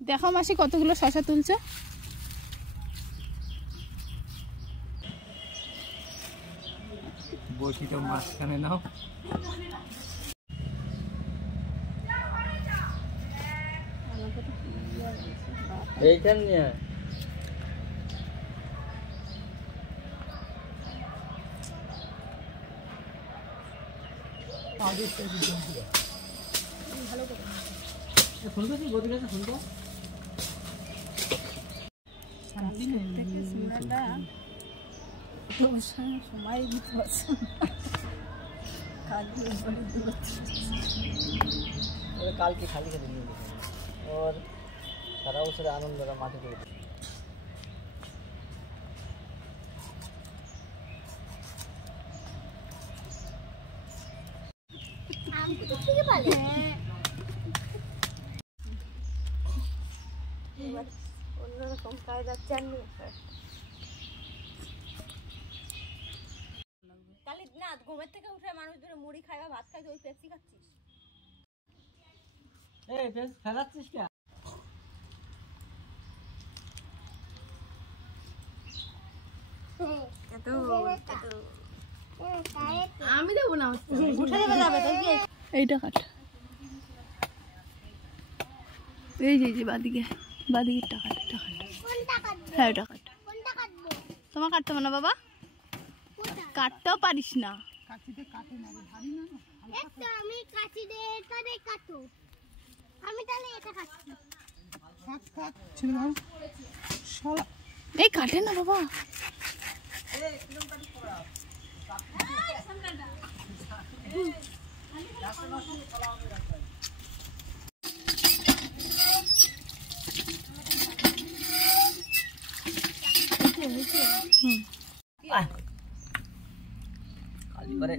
দেখো মাসি কতগুলো শশা তুলছো। বসিটা মাঝখানে নাও। এইখান নিয়ে সময় দিতে পারছে কালকে খালি খালি নিয়ে ওর সারা বছরে আনন্দটা মাঠে করে অন্যরকম কায়দার চাটনি কালি না ঘুমের থেকে উঠে মানুষ ধরে মুড়ি খায় বা ভাত খায়, ওই পেপসি খাচ্ছিস? এই বেশ ফেলাচ্ছিস কে? আমি দেবো না, উঠে দেবে যাবে তো কি? এইটা কাট, এই যে বাদিকে বাদিকেরটা কাট, এটা কাট, হ্যাঁ এটা কাট। তোমার কাটতে হবে না বাবা, কাটতেও পারিস না। আমি কাটি দে, এটা দে কাটো। আমি তাহলে এটা কাটছি। এই কাটে না বাবা। খালি করে